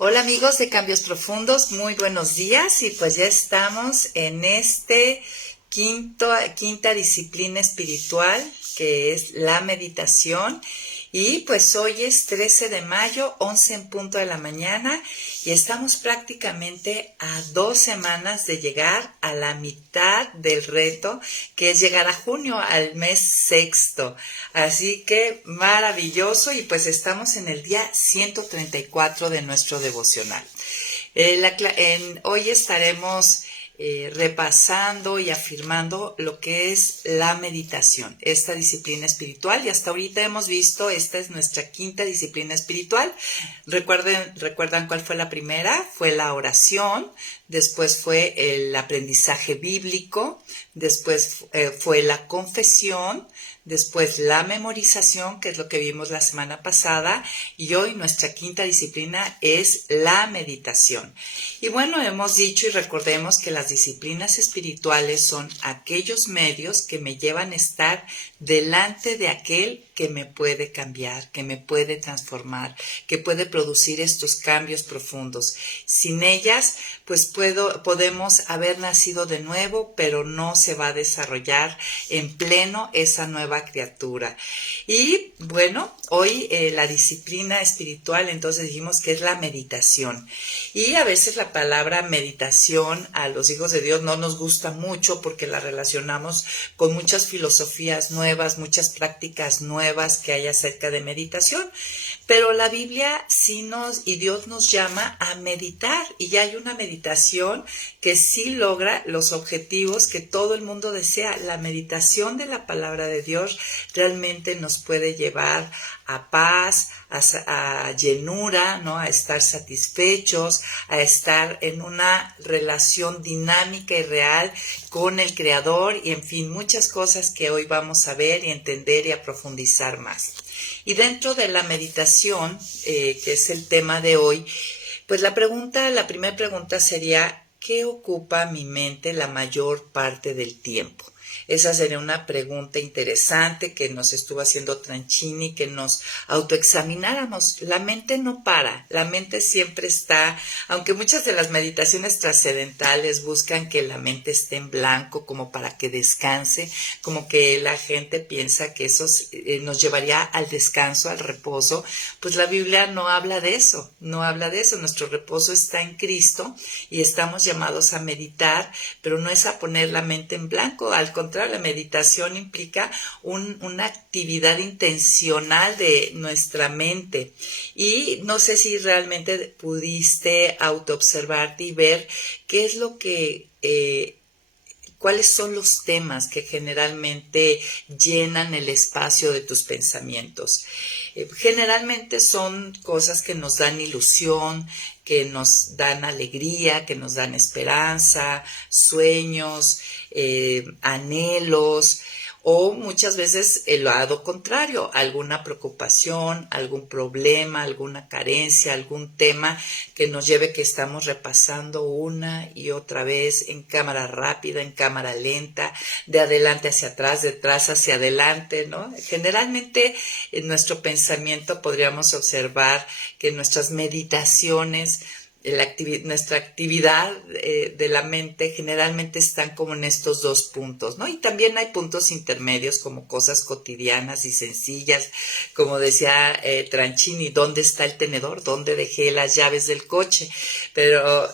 Hola amigos de Cambios Profundos, muy buenos días y pues ya estamos en quinta disciplina espiritual que es la meditación y pues hoy es 13 de mayo, 11 en punto de la mañana y estamos prácticamente a 2 semanas de llegar a la mitad del reto que es llegar a junio, al mes sexto. Así que maravilloso y pues estamos en el día 134 de nuestro devocional. Hoy estaremos repasando y afirmando lo que es la meditación, esta disciplina espiritual, y hasta ahorita hemos visto, esta es nuestra quinta disciplina espiritual. ¿Recuerdan cuál fue la primera? Fue la oración, después fue el aprendizaje bíblico, después fue la confesión, después la memorización, que es lo que vimos la semana pasada, y hoy nuestra quinta disciplina es la meditación. Y bueno, hemos dicho y recordemos que las disciplinas espirituales son aquellos medios que me llevan a estar delante de aquel que me puede cambiar, que me puede transformar, que puede producir estos cambios profundos. Sin ellas, pues podemos haber nacido de nuevo, pero no se va a desarrollar en pleno esa nueva criatura. Y bueno, hoy la disciplina espiritual, entonces dijimos que es la meditación. Y a veces la palabra meditación a los hijos de Dios no nos gusta mucho porque la relacionamos con muchas filosofías nuevas, muchas prácticas nuevas que hay acerca de meditación. Pero la Biblia y Dios nos llama a meditar, y ya hay una meditación que sí logra los objetivos que todo el mundo desea. La meditación de la palabra de Dios realmente nos puede llevar a paz, a llenura, ¿no? A estar satisfechos, a estar en una relación dinámica y real con el Creador, y en fin, muchas cosas que hoy vamos a ver y entender y a profundizar más. Y dentro de la meditación, que es el tema de hoy, pues la primera pregunta sería, ¿qué ocupa mi mente la mayor parte del tiempo? Esa sería una pregunta interesante que nos estuvo haciendo Tranchini, que nos autoexamináramos. La mente no para, la mente siempre está, aunque muchas de las meditaciones trascendentales buscan que la mente esté en blanco como para que descanse, como que la gente piensa que eso nos llevaría al descanso, al reposo, pues la Biblia no habla de eso, no habla de eso. Nuestro reposo está en Cristo y estamos llamados a meditar, pero no es a poner la mente en blanco, al contrario, la meditación implica una actividad intencional de nuestra mente. Y no sé si realmente pudiste autoobservarte y ver qué es lo que cuáles son los temas que generalmente llenan el espacio de tus pensamientos. Generalmente son cosas que nos dan ilusión, que nos dan alegría, que nos dan esperanza, sueños, anhelos, o muchas veces el lado contrario, alguna preocupación, algún problema, alguna carencia, algún tema que nos lleve, que estamos repasando una y otra vez en cámara rápida, en cámara lenta, de adelante hacia atrás, de atrás hacia adelante, ¿no? Generalmente en nuestro pensamiento podríamos observar que nuestras meditaciones, nuestra actividad de la mente generalmente están como en estos dos puntos, ¿no? Y también hay puntos intermedios como cosas cotidianas y sencillas, como decía Tranchini, ¿dónde está el tenedor? ¿Dónde dejé las llaves del coche? Pero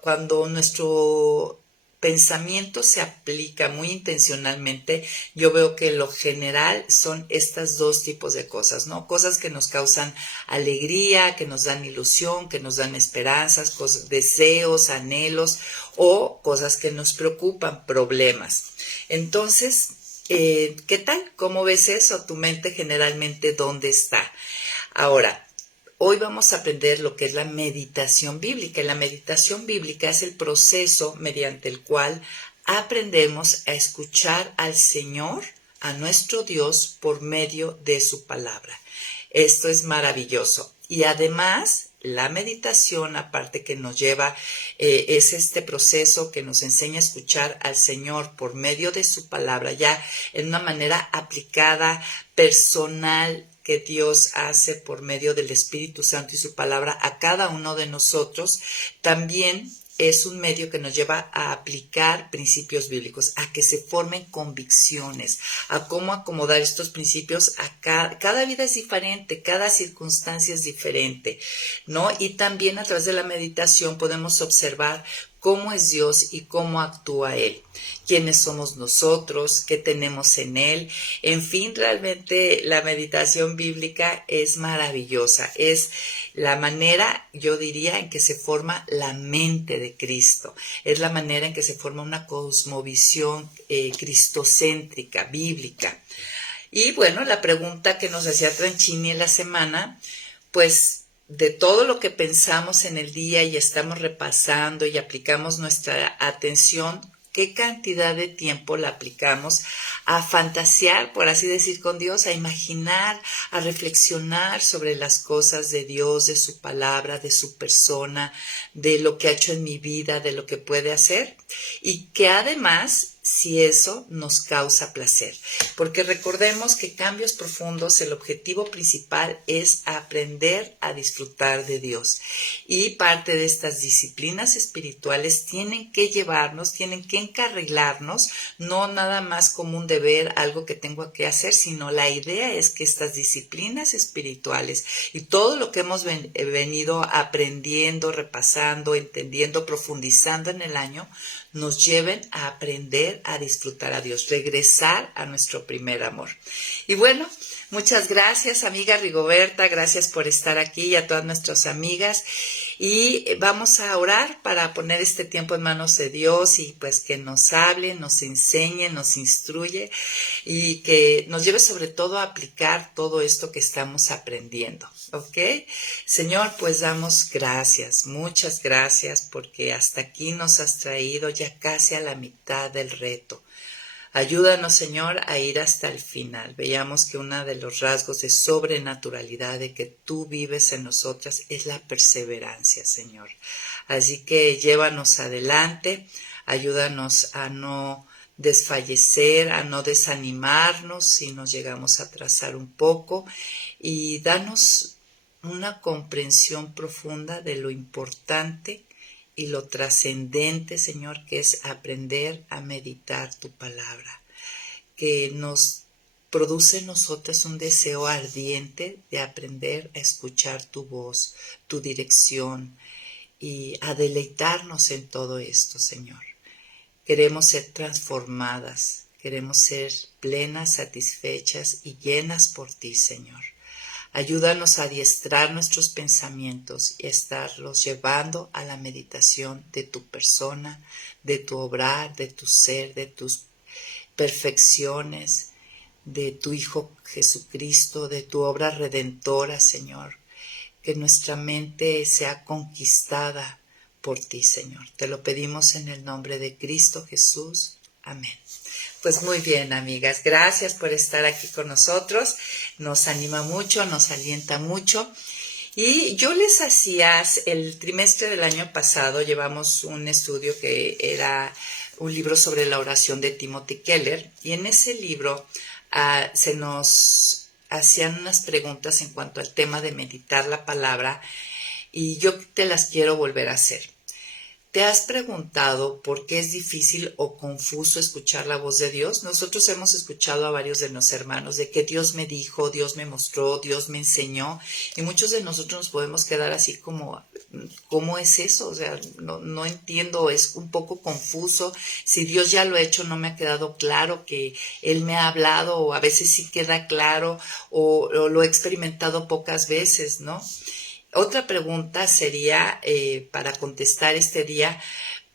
cuando nuestro pensamiento se aplica muy intencionalmente, yo veo que lo general son estos dos tipos de cosas, ¿no? Cosas que nos causan alegría, que nos dan ilusión, que nos dan esperanzas, deseos, anhelos, o cosas que nos preocupan, problemas. Entonces, ¿qué tal? ¿Cómo ves eso? Tu mente generalmente, ¿dónde está? Ahora, hoy vamos a aprender lo que es la meditación bíblica. La meditación bíblica es el proceso mediante el cual aprendemos a escuchar al Señor, a nuestro Dios, por medio de su palabra. Esto es maravilloso. Y además, la meditación, aparte que nos lleva, es este proceso que nos enseña a escuchar al Señor por medio de su palabra, ya en una manera aplicada, personal, que Dios hace por medio del Espíritu Santo y su palabra a cada uno de nosotros, también es un medio que nos lleva a aplicar principios bíblicos, a que se formen convicciones, a cómo acomodar estos principios a cada vida es diferente, cada circunstancia es diferente, ¿no? Y también a través de la meditación podemos observar cómo es Dios y cómo actúa Él, quiénes somos nosotros, qué tenemos en Él. En fin, realmente la meditación bíblica es maravillosa, es la manera, yo diría, en que se forma la mente de Cristo, es la manera en que se forma una cosmovisión cristocéntrica, bíblica. Y bueno, la pregunta que nos hacía Tranchini en la semana, pues de todo lo que pensamos en el día y estamos repasando y aplicamos nuestra atención, ¿qué cantidad de tiempo la aplicamos a fantasear, por así decir, con Dios, a imaginar, a reflexionar sobre las cosas de Dios, de su palabra, de su persona, de lo que ha hecho en mi vida, de lo que puede hacer? Y que además, si eso nos causa placer, porque recordemos que cambios profundos, el objetivo principal es aprender a disfrutar de Dios, y parte de estas disciplinas espirituales tienen que llevarnos, tienen que encarrilarnos, no nada más como un deber, algo que tengo que hacer, sino la idea es que estas disciplinas espirituales y todo lo que hemos venido aprendiendo, repasando, entendiendo, profundizando en el año, nos lleven a aprender a disfrutar a Dios, regresar a nuestro primer amor. Y bueno, muchas gracias, amiga Rigoberta, gracias por estar aquí, y a todas nuestras amigas. Y vamos a orar para poner este tiempo en manos de Dios y pues que nos hable, nos enseñe, nos instruye y que nos lleve sobre todo a aplicar todo esto que estamos aprendiendo, ¿ok? Señor, pues damos gracias, muchas gracias, porque hasta aquí nos has traído ya casi a la mitad del reto. Ayúdanos, Señor, a ir hasta el final. Veamos que uno de los rasgos de sobrenaturalidad de que tú vives en nosotras es la perseverancia, Señor. Así que llévanos adelante, ayúdanos a no desfallecer, a no desanimarnos si nos llegamos a atrasar un poco, y danos una comprensión profunda de lo importante y lo trascendente, Señor, que es aprender a meditar tu palabra, que nos produce en nosotros un deseo ardiente de aprender a escuchar tu voz, tu dirección y a deleitarnos en todo esto, Señor. Queremos ser transformadas, queremos ser plenas, satisfechas y llenas por ti, Señor. Ayúdanos a adiestrar nuestros pensamientos y a estarlos llevando a la meditación de tu persona, de tu obrar, de tu ser, de tus perfecciones, de tu Hijo Jesucristo, de tu obra redentora, Señor. Que nuestra mente sea conquistada por ti, Señor. Te lo pedimos en el nombre de Cristo Jesús. Amén. Pues muy bien, amigas, gracias por estar aquí con nosotros. Nos anima mucho, nos alienta mucho. Y yo les hacía, el trimestre del año pasado llevamos un estudio que era un libro sobre la oración de Timothy Keller, y en ese libro se nos hacían unas preguntas en cuanto al tema de meditar la palabra, y yo te las quiero volver a hacer. ¿Te has preguntado por qué es difícil o confuso escuchar la voz de Dios? Nosotros hemos escuchado a varios de los hermanos de que Dios me dijo, Dios me mostró, Dios me enseñó, y muchos de nosotros nos podemos quedar así como, ¿cómo es eso? O sea, no entiendo, es un poco confuso. Si Dios ya lo ha hecho, no me ha quedado claro que Él me ha hablado, o a veces sí queda claro, o lo he experimentado pocas veces, ¿no? Otra pregunta sería, para contestar este día,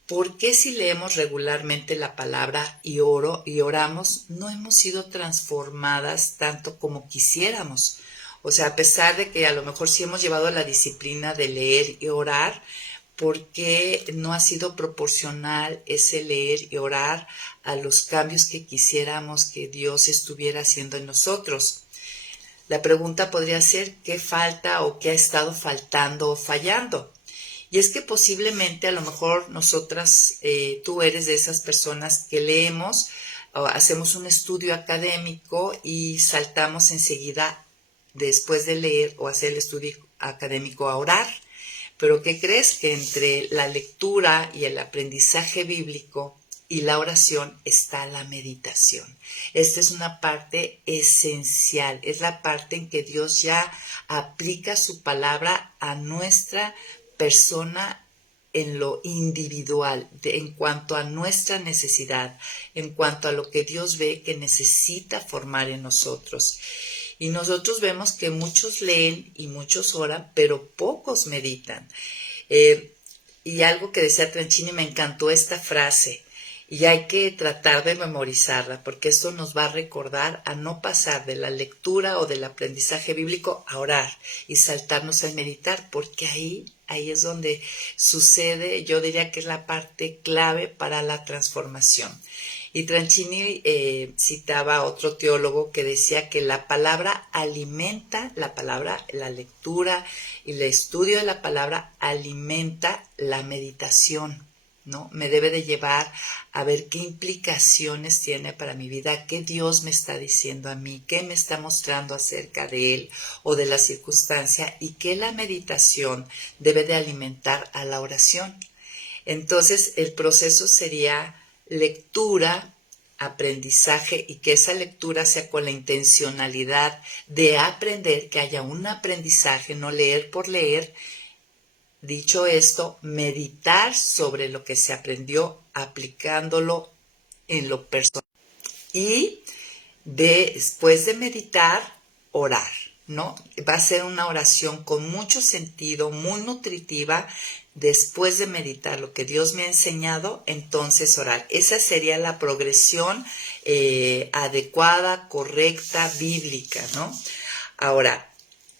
¿por qué si leemos regularmente la palabra y oramos, no hemos sido transformadas tanto como quisiéramos? O sea, a pesar de que a lo mejor sí hemos llevado la disciplina de leer y orar, ¿por qué no ha sido proporcional ese leer y orar a los cambios que quisiéramos que Dios estuviera haciendo en nosotros? La pregunta podría ser, ¿qué falta o qué ha estado faltando o fallando? Y es que posiblemente a lo mejor nosotras, tú eres de esas personas que leemos, hacemos un estudio académico y saltamos enseguida después de leer o hacer el estudio académico, a orar. Pero ¿qué crees? Que entre la lectura y el aprendizaje bíblico y la oración está la meditación. Esta es una parte esencial, es la parte en que Dios ya aplica su palabra a nuestra persona en lo individual, en cuanto a nuestra necesidad, en cuanto a lo que Dios ve que necesita formar en nosotros. Y nosotros vemos que muchos leen y muchos oran, pero pocos meditan. Y algo que decía Tranchini, me encantó esta frase, y hay que tratar de memorizarla, porque esto nos va a recordar a no pasar de la lectura o del aprendizaje bíblico a orar y saltarnos al meditar, porque ahí es donde sucede, yo diría que es la parte clave para la transformación. Y Tranchini citaba a otro teólogo que decía que la palabra alimenta, la lectura y el estudio de la palabra alimenta la meditación, ¿no? Me debe de llevar a ver qué implicaciones tiene para mi vida, qué Dios me está diciendo a mí, qué me está mostrando acerca de Él o de la circunstancia, y que la meditación debe de alimentar a la oración. Entonces, el proceso sería lectura, aprendizaje, y que esa lectura sea con la intencionalidad de aprender, que haya un aprendizaje, no leer por leer. Dicho esto, meditar sobre lo que se aprendió, aplicándolo en lo personal. Y después de meditar, orar, ¿no? Va a ser una oración con mucho sentido, muy nutritiva. Después de meditar lo que Dios me ha enseñado, entonces orar. Esa sería la progresión adecuada, correcta, bíblica, ¿no? Ahora,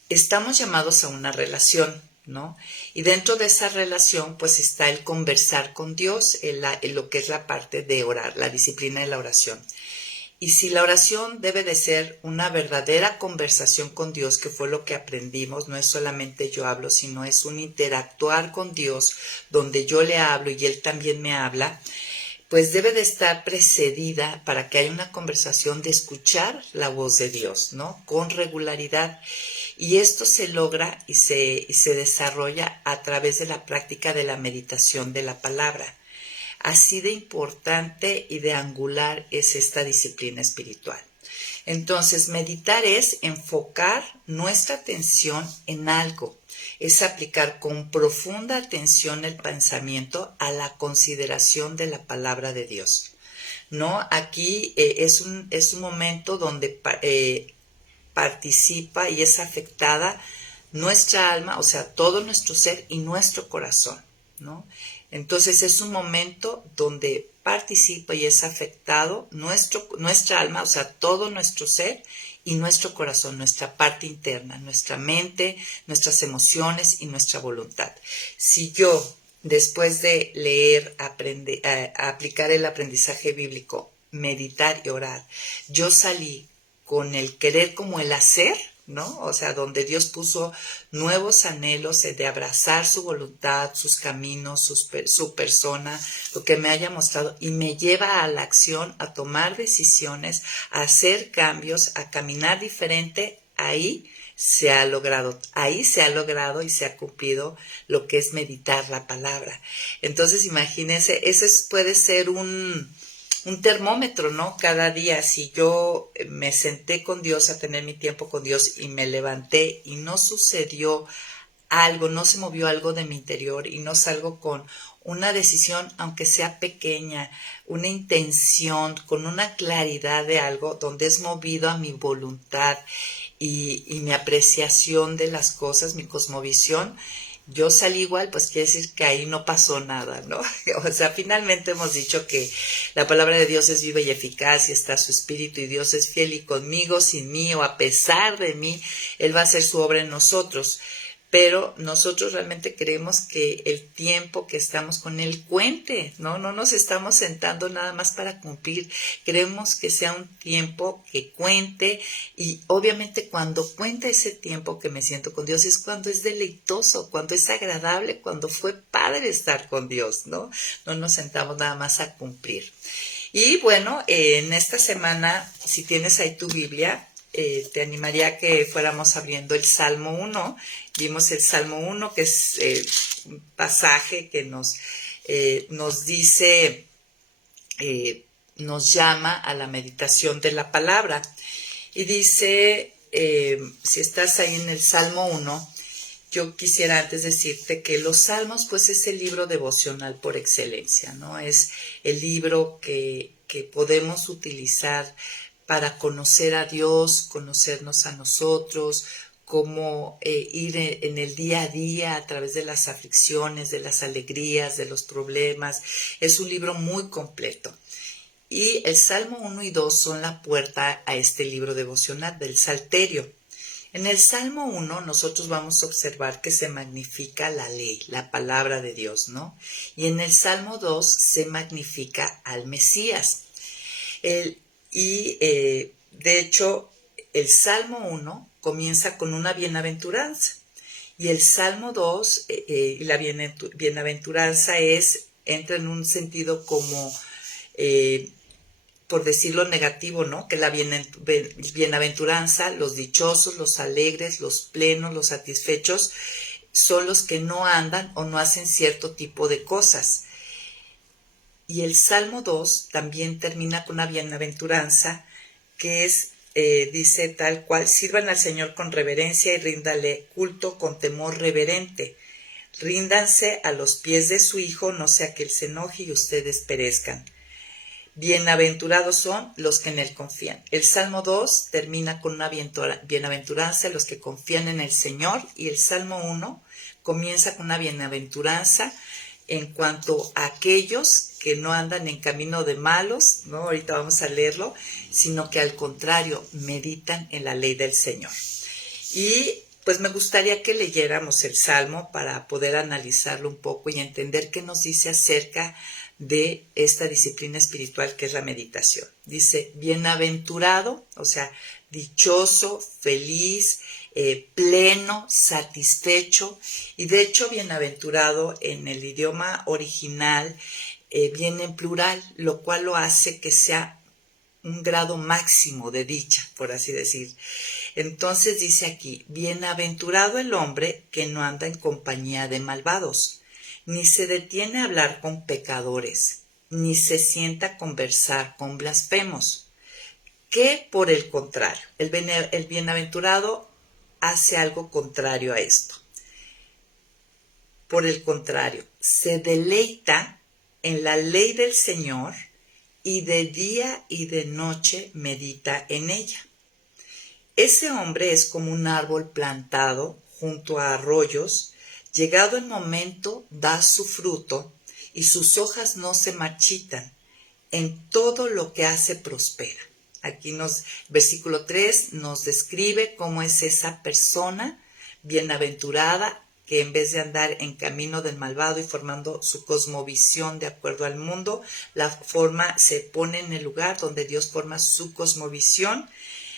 estamos llamados a una relación, ¿no? Y dentro de esa relación, pues está el conversar con Dios, en lo que es la parte de orar, la disciplina de la oración. Y si la oración debe de ser una verdadera conversación con Dios, que fue lo que aprendimos, no es solamente yo hablo, sino es un interactuar con Dios, donde yo le hablo y Él también me habla, pues debe de estar precedida, para que haya una conversación, de escuchar la voz de Dios, ¿no? Con regularidad. Y esto se logra y se desarrolla a través de la práctica de la meditación de la palabra. Así de importante y de angular es esta disciplina espiritual. Entonces, meditar es enfocar nuestra atención en algo, es aplicar con profunda atención el pensamiento a la consideración de la palabra de Dios, ¿no? Aquí es un momento donde participa y es afectada nuestra alma, o sea, todo nuestro ser y nuestro corazón, ¿no? Entonces es un momento donde participa y es afectado nuestra alma, o sea, todo nuestro ser y nuestro corazón, nuestra parte interna, nuestra mente, nuestras emociones y nuestra voluntad. Si yo, después de leer, aplicar el aprendizaje bíblico, meditar y orar, yo salí con el querer como el hacer, ¿no? O sea, donde Dios puso nuevos anhelos de abrazar su voluntad, sus caminos, su persona, lo que me haya mostrado, y me lleva a la acción, a tomar decisiones, a hacer cambios, a caminar diferente. Ahí se ha logrado y se ha cumplido lo que es meditar la palabra. Entonces, imagínense, ese puede ser un termómetro, ¿no? Cada día, si yo me senté con Dios a tener mi tiempo con Dios y me levanté y no sucedió algo, no se movió algo de mi interior y no salgo con una decisión, aunque sea pequeña, una intención, con una claridad de algo donde es movido a mi voluntad y mi apreciación de las cosas, mi cosmovisión, yo salí igual, pues quiere decir que ahí no pasó nada, ¿no? O sea, finalmente hemos dicho que la palabra de Dios es viva y eficaz y está su espíritu, y Dios es fiel, y conmigo, sin mí o a pesar de mí, Él va a hacer su obra en nosotros. Pero nosotros realmente creemos que el tiempo que estamos con Él cuente, ¿no? No nos estamos sentando nada más para cumplir. Queremos que sea un tiempo que cuente, y obviamente cuando cuenta ese tiempo que me siento con Dios es cuando es deleitoso, cuando es agradable, cuando fue padre estar con Dios, ¿no? No nos sentamos nada más a cumplir. Y bueno, en esta semana, si tienes ahí tu Biblia, te animaría a que fuéramos abriendo el Salmo 1. Vimos el Salmo 1, que es un pasaje que nos dice, nos llama a la meditación de la palabra. Y dice, si estás ahí en el Salmo 1, yo quisiera antes decirte que los Salmos, pues es el libro devocional por excelencia, ¿no? Es el libro que podemos utilizar para conocer a Dios, conocernos a nosotros, cómo ir en el día a día a través de las aflicciones, de las alegrías, de los problemas. Es un libro muy completo. Y el Salmo 1 y 2 son la puerta a este libro devocional del Salterio. En el Salmo 1 nosotros vamos a observar que se magnifica la ley, la palabra de Dios, ¿no? Y en el Salmo 2 se magnifica al Mesías. De hecho, el Salmo 1 comienza con una bienaventuranza. Y el Salmo 2, la bienaventuranza entra en un sentido como, por decirlo negativo, ¿no? Que la bienaventuranza, los dichosos, los alegres, los plenos, los satisfechos, son los que no andan o no hacen cierto tipo de cosas. Y el Salmo 2 también termina con una bienaventuranza que dice tal cual: sirvan al Señor con reverencia y ríndale culto con temor reverente. Ríndanse a los pies de su Hijo, no sea que Él se enoje y ustedes perezcan. Bienaventurados son los que en Él confían. El Salmo 2 termina con una bienaventuranza a los que confían en el Señor, y el Salmo 1 comienza con una bienaventuranza en cuanto a aquellos que no andan en camino de malos, ¿no? Ahorita vamos a leerlo, sino que al contrario, meditan en la ley del Señor. Y pues me gustaría que leyéramos el Salmo para poder analizarlo un poco y entender qué nos dice acerca de esta disciplina espiritual que es la meditación. Dice, bienaventurado, o sea, dichoso, feliz, pleno, satisfecho. Y de hecho, bienaventurado en el idioma original viene en plural, lo cual lo hace que sea un grado máximo de dicha, por así decir. Entonces dice aquí, bienaventurado el hombre que no anda en compañía de malvados, ni se detiene a hablar con pecadores, ni se sienta a conversar con blasfemos, que por el contrario, el bienaventurado hace algo contrario a esto. Por el contrario, se deleita en la ley del Señor y de día y de noche medita en ella. Ese hombre es como un árbol plantado junto a arroyos, llegado el momento da su fruto y sus hojas no se marchitan, en todo lo que hace prospera. Aquí versículo 3 nos describe cómo es esa persona bienaventurada que en vez de andar en camino del malvado y formando su cosmovisión de acuerdo al mundo, se pone en el lugar donde Dios forma su cosmovisión.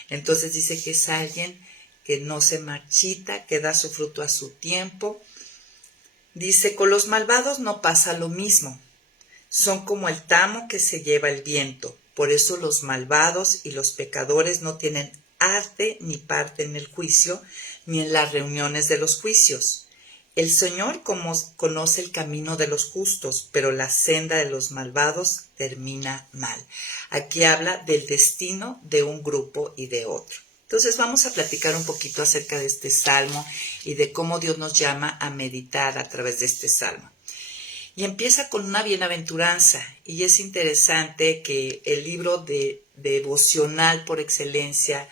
Entonces dice que es alguien que no se marchita, que da su fruto a su tiempo. Dice, con los malvados no pasa lo mismo. Son como el tamo que se lleva el viento. Por eso los malvados y los pecadores no tienen arte ni parte en el juicio, ni en las reuniones de los juicios. El Señor conoce el camino de los justos, pero la senda de los malvados termina mal. Aquí habla del destino de un grupo y de otro. Entonces vamos a platicar un poquito acerca de este salmo y de cómo Dios nos llama a meditar a través de este salmo. Y empieza con una bienaventuranza, y es interesante que el libro devocional por excelencia,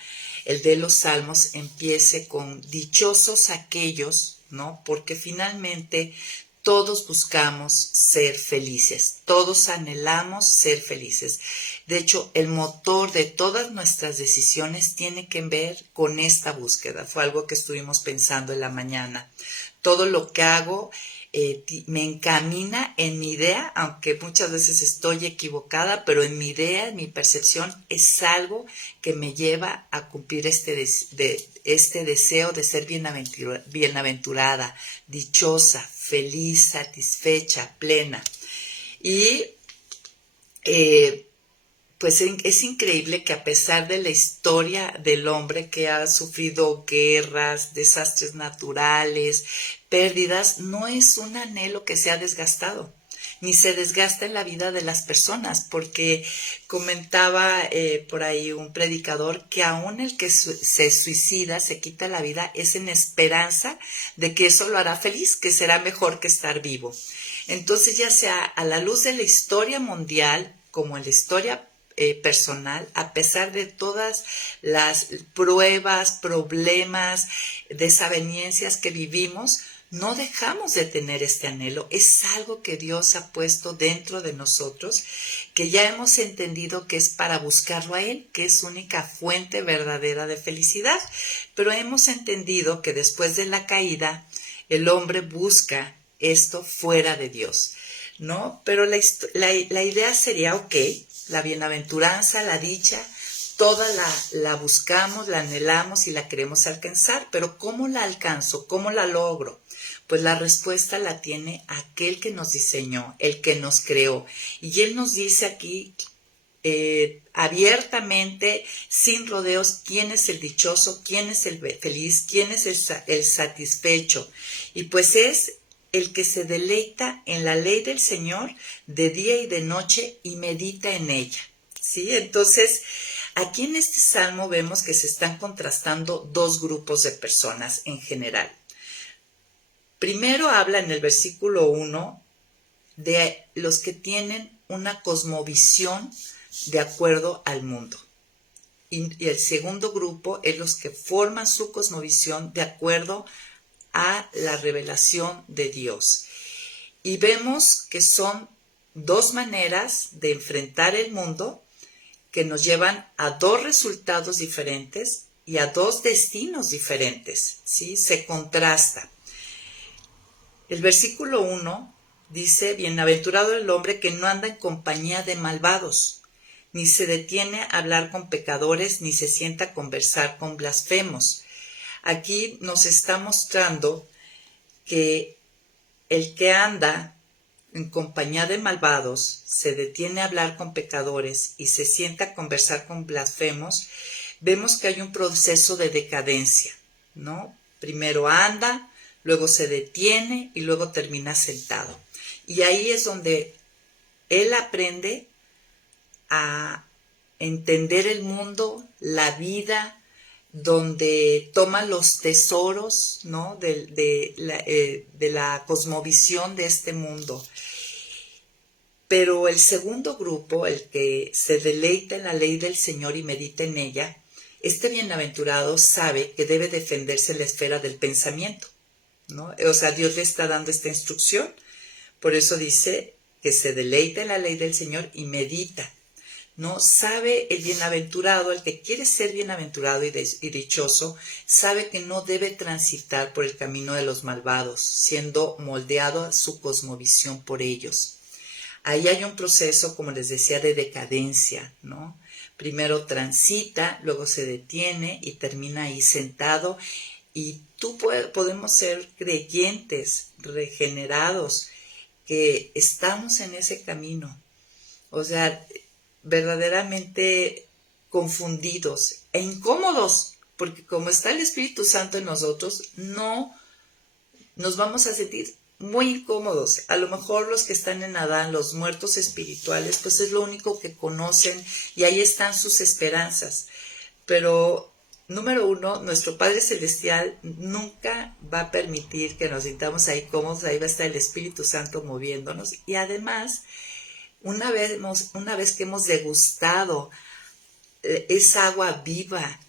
el de los salmos, empiece con dichosos aquellos, ¿no? Porque finalmente todos buscamos ser felices, todos anhelamos ser felices. De hecho, el motor de todas nuestras decisiones tiene que ver con esta búsqueda. Fue algo que estuvimos pensando en la mañana. Todo lo que hago me encamina en mi idea, aunque muchas veces estoy equivocada, pero en mi idea, en mi percepción, es algo que me lleva a cumplir este deseo de ser bienaventurada, dichosa, feliz, satisfecha, plena. Y pues es increíble que a pesar de la historia del hombre que ha sufrido guerras, desastres naturales, pérdidas, no es un anhelo que se ha desgastado, ni se desgasta en la vida de las personas, porque comentaba por ahí un predicador que aún el que se suicida, se quita la vida, es en esperanza de que eso lo hará feliz, que será mejor que estar vivo. Entonces, ya sea a la luz de la historia mundial como en la historia personal, a pesar de todas las pruebas, problemas, desavenencias que vivimos, no dejamos de tener este anhelo. Es algo que Dios ha puesto dentro de nosotros, que ya hemos entendido que es para buscarlo a Él, que es única fuente verdadera de felicidad. Pero hemos entendido que después de la caída, el hombre busca esto fuera de Dios, ¿no? Pero la idea sería, ok, la bienaventuranza, la dicha, toda la buscamos, la anhelamos y la queremos alcanzar, pero ¿cómo la alcanzo? ¿Cómo la logro? Pues la respuesta la tiene aquel que nos diseñó, el que nos creó. Y Él nos dice aquí abiertamente, sin rodeos, quién es el dichoso, quién es el feliz, quién es el satisfecho. Y pues es el que se deleita en la ley del Señor de día y de noche y medita en ella. ¿Sí? Entonces, aquí en este salmo vemos que se están contrastando dos grupos de personas en general. Primero habla en el versículo 1 de los que tienen una cosmovisión de acuerdo al mundo. Y el segundo grupo es los que forman su cosmovisión de acuerdo a la revelación de Dios. Y vemos que son dos maneras de enfrentar el mundo que nos llevan a dos resultados diferentes y a dos destinos diferentes, ¿sí? Se contrasta. El versículo 1 dice, bienaventurado el hombre que no anda en compañía de malvados, ni se detiene a hablar con pecadores, ni se sienta a conversar con blasfemos. Aquí nos está mostrando que el que anda en compañía de malvados, se detiene a hablar con pecadores y se sienta a conversar con blasfemos, vemos que hay un proceso de decadencia, ¿no? Primero anda, luego se detiene y luego termina sentado. Y ahí es donde él aprende a entender el mundo, la vida, donde toma los tesoros, ¿no? de la cosmovisión de este mundo. Pero el segundo grupo, el que se deleita en la ley del Señor y medita en ella, este bienaventurado sabe que debe defenderse en la esfera del pensamiento, ¿no? O sea, Dios le está dando esta instrucción. Por eso dice que se deleita en la ley del Señor y medita, ¿no? Sabe el bienaventurado, el que quiere ser bienaventurado y dichoso, sabe que no debe transitar por el camino de los malvados, siendo moldeado a su cosmovisión por ellos. Ahí hay un proceso, como les decía, de decadencia, ¿no? Primero transita, luego se detiene y termina ahí sentado. Y podemos ser creyentes, regenerados, que estamos en ese camino. O sea, verdaderamente confundidos e incómodos, porque como está el Espíritu Santo en nosotros, no nos vamos a sentir muy incómodos. A lo mejor los que están en Adán, los muertos espirituales, pues es lo único que conocen y ahí están sus esperanzas. Pero, número uno, nuestro Padre Celestial nunca va a permitir que nos sintamos ahí cómodos, ahí va a estar el Espíritu Santo moviéndonos. Y además, una vez que hemos degustado esa agua viva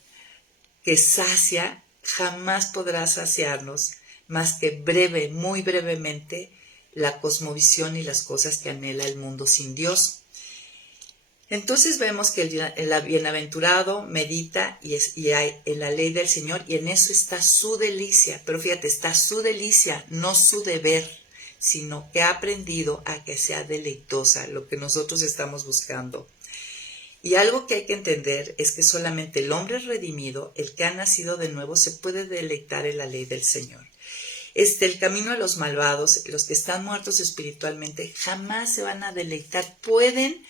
que sacia, jamás podrá saciarnos más que muy brevemente, la cosmovisión y las cosas que anhela el mundo sin Dios. Entonces vemos que el bienaventurado medita y hay en la ley del Señor y en eso está su delicia. Pero fíjate, está su delicia, no su deber, sino que ha aprendido a que sea deleitosa, lo que nosotros estamos buscando. Y algo que hay que entender es que solamente el hombre redimido, el que ha nacido de nuevo, se puede deleitar en la ley del Señor. El camino de los malvados, los que están muertos espiritualmente, jamás se van a deleitar. Pueden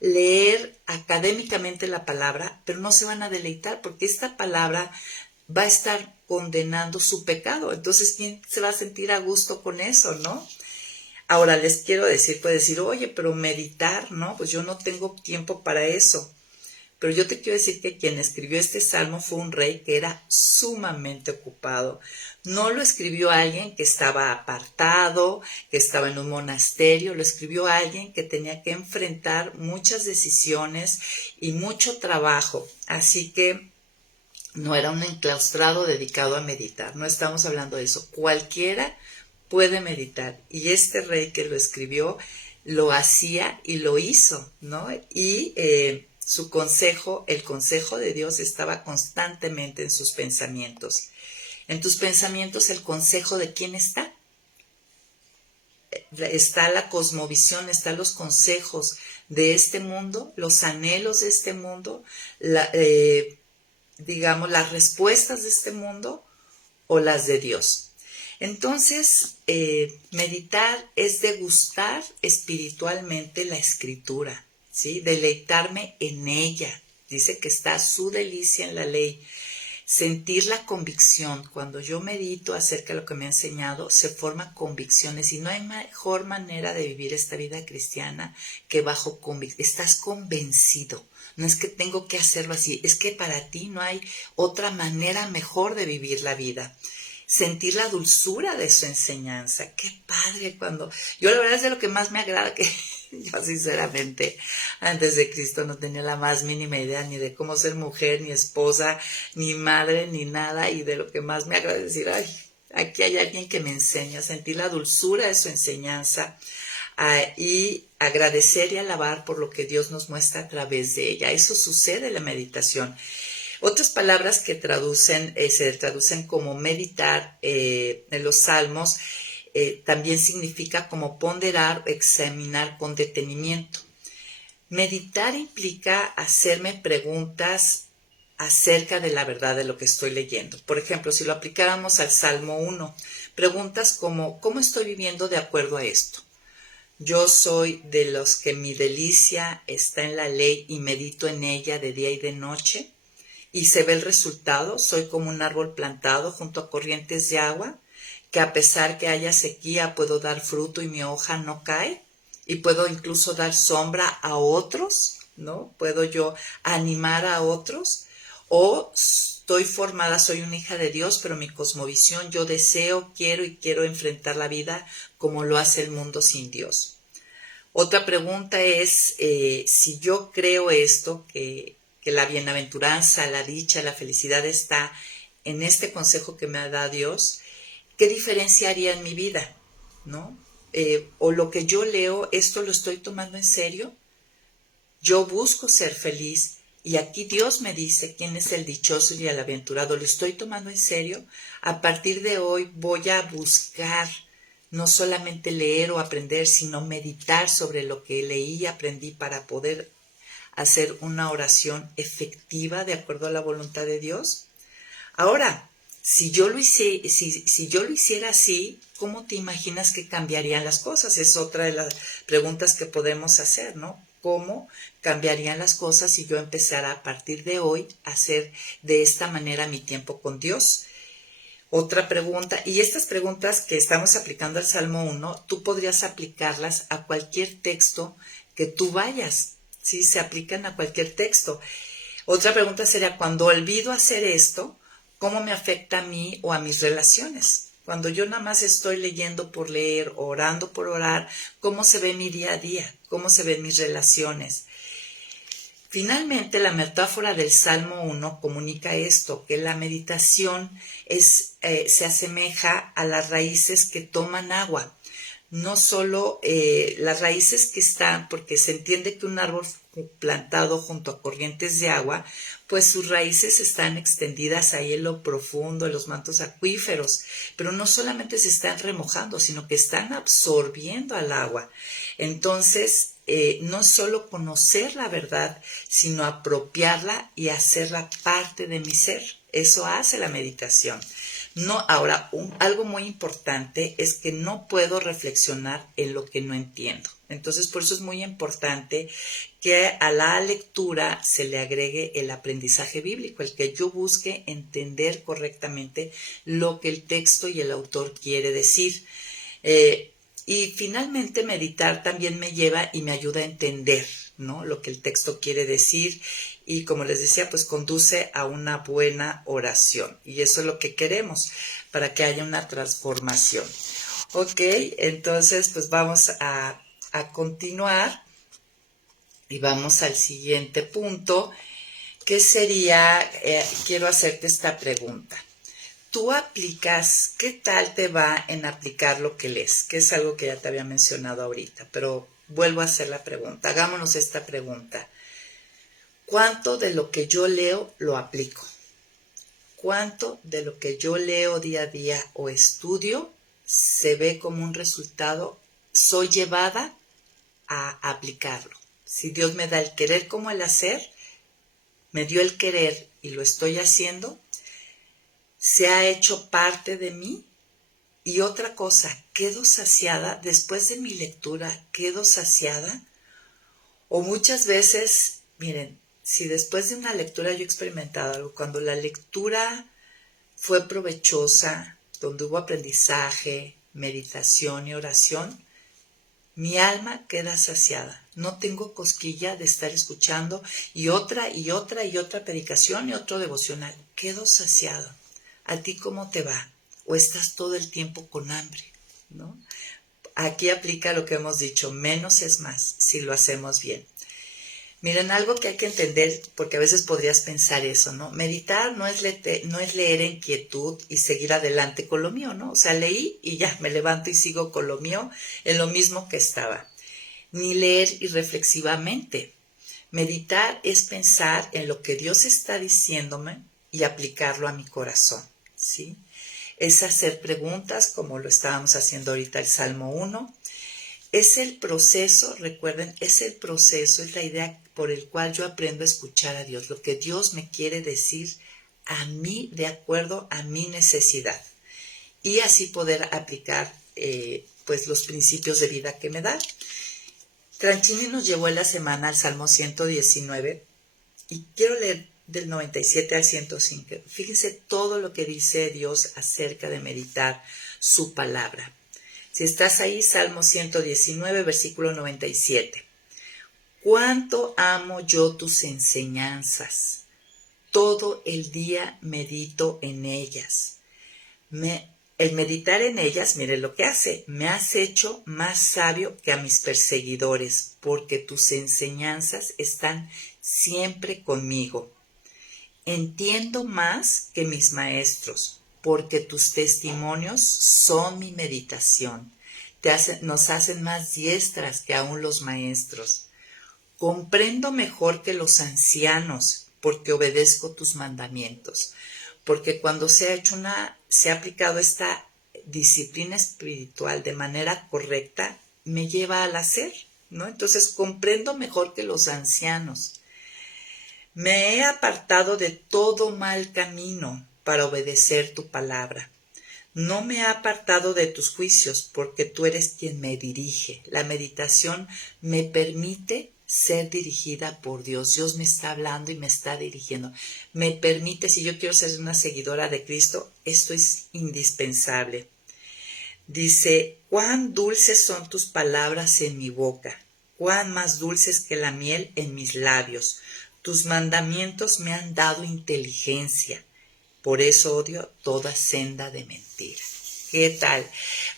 leer académicamente la palabra, pero no se van a deleitar porque esta palabra va a estar condenando su pecado. Entonces, ¿quién se va a sentir a gusto con eso, no? Ahora les quiero decir, puede decir, oye, pero meditar, ¿no? Pues yo no tengo tiempo para eso. Pero yo te quiero decir que quien escribió este salmo fue un rey que era sumamente ocupado. No lo escribió alguien que estaba apartado, que estaba en un monasterio, lo escribió alguien que tenía que enfrentar muchas decisiones y mucho trabajo. Así que no era un enclaustrado dedicado a meditar, no estamos hablando de eso. Cualquiera puede meditar y este rey que lo escribió lo hacía y lo hizo, ¿no? Y su consejo, el consejo de Dios estaba constantemente en sus pensamientos. En tus pensamientos, ¿el consejo de quién está? Está la cosmovisión, están los consejos de este mundo, los anhelos de este mundo, digamos, las respuestas de este mundo o las de Dios. Entonces, meditar es degustar espiritualmente la escritura, ¿sí? Deleitarme en ella. Dice que está su delicia en la ley. Sentir la convicción. Cuando yo medito acerca de lo que me ha enseñado, se forman convicciones y no hay mejor manera de vivir esta vida cristiana que bajo convicción. Estás convencido. No es que tengo que hacerlo así, es que para ti no hay otra manera mejor de vivir la vida. Sentir la dulzura de su enseñanza. Qué padre cuando... Yo la verdad es de lo que más me agrada que... Yo sinceramente, antes de Cristo no tenía la más mínima idea ni de cómo ser mujer, ni esposa, ni madre, ni nada. Y de lo que más me agrada es decir, ay, aquí hay alguien que me enseña a sentir la dulzura de su enseñanza y agradecer y alabar por lo que Dios nos muestra a través de ella. Eso sucede en la meditación. Otras palabras que se traducen como meditar en los salmos también significa como ponderar o examinar con detenimiento. Meditar implica hacerme preguntas acerca de la verdad de lo que estoy leyendo. Por ejemplo, si lo aplicáramos al Salmo 1, preguntas como ¿cómo estoy viviendo de acuerdo a esto? Yo soy de los que mi delicia está en la ley y medito en ella de día y de noche. Y se ve el resultado, soy como un árbol plantado junto a corrientes de agua, que a pesar que haya sequía puedo dar fruto y mi hoja no cae, y puedo incluso dar sombra a otros, ¿no? Puedo yo animar a otros, o estoy formada, soy una hija de Dios, pero mi cosmovisión, yo deseo, quiero enfrentar la vida como lo hace el mundo sin Dios. Otra pregunta es, si yo creo esto, que la bienaventuranza, la dicha, la felicidad está en este consejo que me da Dios, ¿qué diferencia haría en mi vida? ¿No? O lo que yo leo, ¿esto lo estoy tomando en serio? Yo busco ser feliz y aquí Dios me dice quién es el dichoso y el aventurado. ¿Lo estoy tomando en serio? A partir de hoy voy a buscar no solamente leer o aprender, sino meditar sobre lo que leí y aprendí para poder hacer una oración efectiva de acuerdo a la voluntad de Dios. Ahora, si yo lo hiciera así, ¿cómo te imaginas que cambiarían las cosas? Es otra de las preguntas que podemos hacer, ¿no? ¿Cómo cambiarían las cosas si yo empezara a partir de hoy a hacer de esta manera mi tiempo con Dios? Otra pregunta, y estas preguntas que estamos aplicando al Salmo 1, tú podrías aplicarlas a cualquier texto que tú vayas, ¿sí? Se aplican a cualquier texto. Otra pregunta sería, cuando olvido hacer esto, ¿cómo me afecta a mí o a mis relaciones? Cuando yo nada más estoy leyendo por leer, orando por orar, ¿cómo se ve mi día a día? ¿Cómo se ven mis relaciones? Finalmente, la metáfora del Salmo 1 comunica esto, que la meditación se asemeja a las raíces que toman agua. No solo las raíces que están, porque se entiende que un árbol plantado junto a corrientes de agua, pues sus raíces están extendidas ahí en lo profundo, en los mantos acuíferos, pero no solamente se están remojando, sino que están absorbiendo al agua. Entonces, no solo conocer la verdad, sino apropiarla y hacerla parte de mi ser. Eso hace la meditación. No, ahora, algo muy importante es que no puedo reflexionar en lo que no entiendo. Entonces, por eso es muy importante que a la lectura se le agregue el aprendizaje bíblico, el que yo busque entender correctamente lo que el texto y el autor quiere decir. Y finalmente meditar también me lleva y me ayuda a entender, ¿no?, lo que el texto quiere decir, y como les decía, pues conduce a una buena oración, y eso es lo que queremos para que haya una transformación. Ok, entonces pues vamos a continuar y vamos al siguiente punto, que sería, quiero hacerte esta pregunta. Tú aplicas, ¿qué tal te va en aplicar lo que lees? Que es algo que ya te había mencionado ahorita, pero vuelvo a hacer la pregunta. Hagámonos esta pregunta. ¿Cuánto de lo que yo leo lo aplico? ¿Cuánto de lo que yo leo día a día o estudio se ve como un resultado? Soy llevada a aplicarlo. Si Dios me da el querer como el hacer, me dio el querer y lo estoy haciendo, se ha hecho parte de mí. Y otra cosa, ¿quedo saciada? Después de mi lectura, ¿quedo saciada? O muchas veces, miren, si después de una lectura yo he experimentado algo, cuando la lectura fue provechosa, donde hubo aprendizaje, meditación y oración, mi alma queda saciada. No tengo cosquilla de estar escuchando y otra y otra y otra predicación y otro devocional. Quedo saciado. ¿A ti cómo te va? ¿O estás todo el tiempo con hambre? ¿No? Aquí aplica lo que hemos dicho, menos es más, si lo hacemos bien. Miren, algo que hay que entender, porque a veces podrías pensar eso, ¿no? Meditar no es leer en quietud y seguir adelante con lo mío, ¿no? O sea, leí y ya me levanto y sigo con lo mío, en lo mismo que estaba. Ni leer irreflexivamente. Meditar es pensar en lo que Dios está diciéndome y aplicarlo a mi corazón, ¿sí? Es hacer preguntas, como lo estábamos haciendo ahorita el Salmo 1. Es el proceso, recuerden, es el proceso, es la idea por el cual yo aprendo a escuchar a Dios, lo que Dios me quiere decir a mí de acuerdo a mi necesidad. Y así poder aplicar pues los principios de vida que me da. Tranchini nos llevó en la semana al Salmo 119 y quiero leer del 97 al 105. Fíjense todo lo que dice Dios acerca de meditar su palabra. Si estás ahí, Salmo 119, versículo 97. Cuánto amo yo tus enseñanzas. Todo el día medito en ellas. El meditar en ellas, mire lo que hace, me has hecho más sabio que a mis perseguidores, porque tus enseñanzas están siempre conmigo. Entiendo más que mis maestros, porque tus testimonios son mi meditación. Nos hacen más diestras que aún los maestros. Comprendo mejor que los ancianos, porque obedezco tus mandamientos. Porque cuando se ha aplicado esta disciplina espiritual de manera correcta, me lleva al hacer, ¿no? Entonces comprendo mejor que los ancianos. Me he apartado de todo mal camino para obedecer tu palabra. No me he apartado de tus juicios, porque tú eres quien me dirige. La meditación me permite ser dirigida por Dios. Dios me está hablando y me está dirigiendo. Me permite, si yo quiero ser una seguidora de Cristo, esto es indispensable. Dice, cuán dulces son tus palabras en mi boca, cuán más dulces que la miel en mis labios. Tus mandamientos me han dado inteligencia. Por eso odio toda senda de mentira. ¿Qué tal?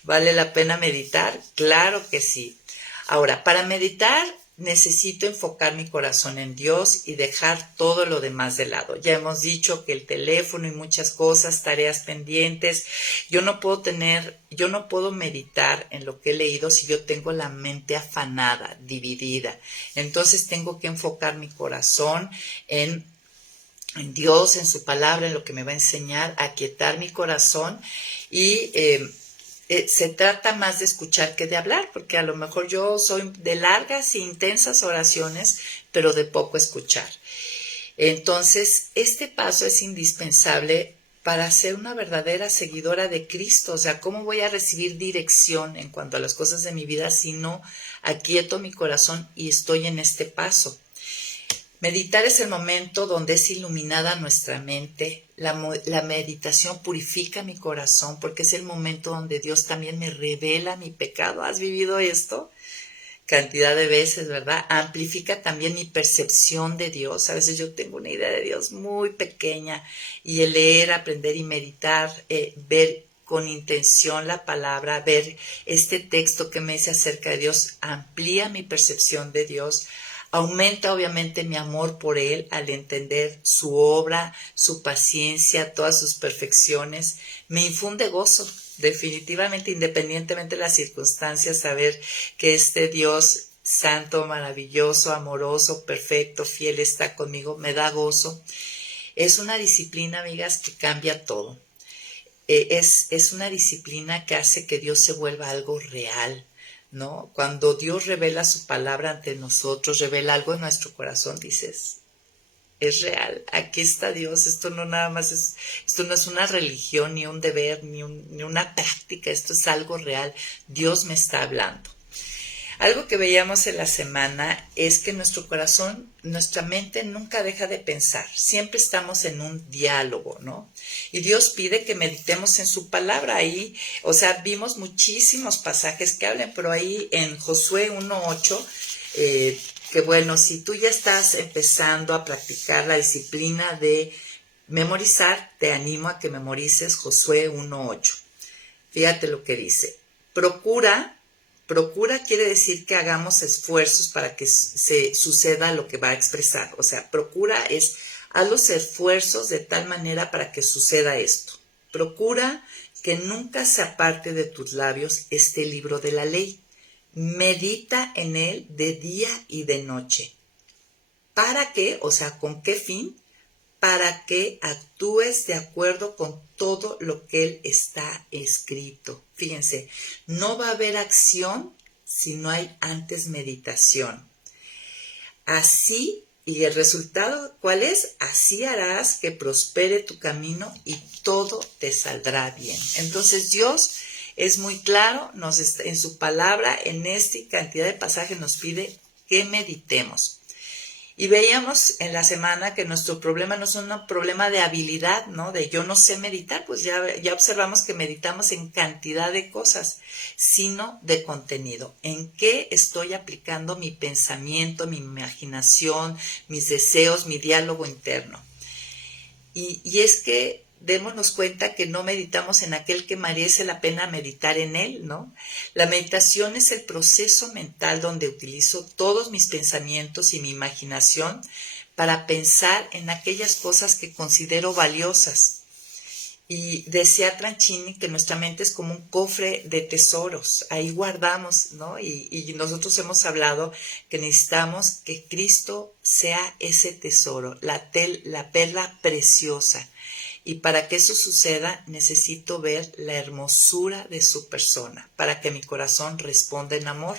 ¿Vale la pena meditar? Claro que sí. Ahora, para meditar necesito enfocar mi corazón en Dios y dejar todo lo demás de lado. Ya hemos dicho que el teléfono y muchas cosas, tareas pendientes, yo no puedo meditar en lo que he leído si yo tengo la mente afanada, dividida. Entonces tengo que enfocar mi corazón en Dios, en su palabra, en lo que me va a enseñar, a aquietar mi corazón y se trata más de escuchar que de hablar, porque a lo mejor yo soy de largas e intensas oraciones, pero de poco escuchar. Entonces, este paso es indispensable para ser una verdadera seguidora de Cristo. O sea, ¿cómo voy a recibir dirección en cuanto a las cosas de mi vida si no aquieto mi corazón y estoy en este paso? Meditar es el momento donde es iluminada nuestra mente. La meditación purifica mi corazón porque es el momento donde Dios también me revela mi pecado. ¿Has vivido esto? Cantidad de veces, ¿verdad? Amplifica también mi percepción de Dios. A veces yo tengo una idea de Dios muy pequeña y el leer, aprender y meditar, ver con intención la palabra, ver este texto que me dice acerca de Dios, amplía mi percepción de Dios, aumenta obviamente mi amor por Él al entender su obra, su paciencia, todas sus perfecciones, me infunde gozo. Definitivamente, independientemente de las circunstancias, saber que este Dios santo, maravilloso, amoroso, perfecto, fiel está conmigo, me da gozo. Es una disciplina, amigas, que cambia todo. Es una disciplina que hace que Dios se vuelva algo real, ¿no? Cuando Dios revela su palabra ante nosotros, revela algo en nuestro corazón, dices, es real, aquí está Dios, esto no nada más es, esto no es una religión, ni un deber, ni una práctica, esto es algo real, Dios me está hablando. Algo que veíamos en la semana es que nuestro corazón, nuestra mente nunca deja de pensar, siempre estamos en un diálogo, ¿no? Y Dios pide que meditemos en su palabra ahí, o sea, vimos muchísimos pasajes que hablan, pero ahí en Josué 1:8, que bueno, si tú ya estás empezando a practicar la disciplina de memorizar, te animo a que memorices Josué 1:8. Fíjate lo que dice. Procura quiere decir que hagamos esfuerzos para que se suceda lo que va a expresar. O sea, procura es, haz los esfuerzos de tal manera para que suceda esto. Procura que nunca se aparte de tus labios este libro de la ley. Medita en él de día y de noche. ¿Para qué? O sea, ¿con qué fin? Para que actúes de acuerdo con todo lo que él está escrito. Fíjense, no va a haber acción si no hay antes meditación. Así, y el resultado, ¿cuál es? Así harás que prospere tu camino y todo te saldrá bien. Entonces Dios es muy claro, en su palabra, en esta cantidad de pasajes nos pide que meditemos. Y veíamos en la semana que nuestro problema no es un problema de habilidad, ¿no? De yo no sé meditar, pues ya observamos que meditamos en cantidad de cosas, sino de contenido. ¿En qué estoy aplicando mi pensamiento, mi imaginación, mis deseos, mi diálogo interno? Y es que démonos cuenta que no meditamos en aquel que merece la pena meditar en él, ¿no? La meditación es el proceso mental donde utilizo todos mis pensamientos y mi imaginación para pensar en aquellas cosas que considero valiosas. Y decía Tranchini que nuestra mente es como un cofre de tesoros, ahí guardamos, ¿no? Y nosotros hemos hablado que necesitamos que Cristo sea ese tesoro, la perla preciosa. Y para que eso suceda, necesito ver la hermosura de su persona, para que mi corazón responda en amor.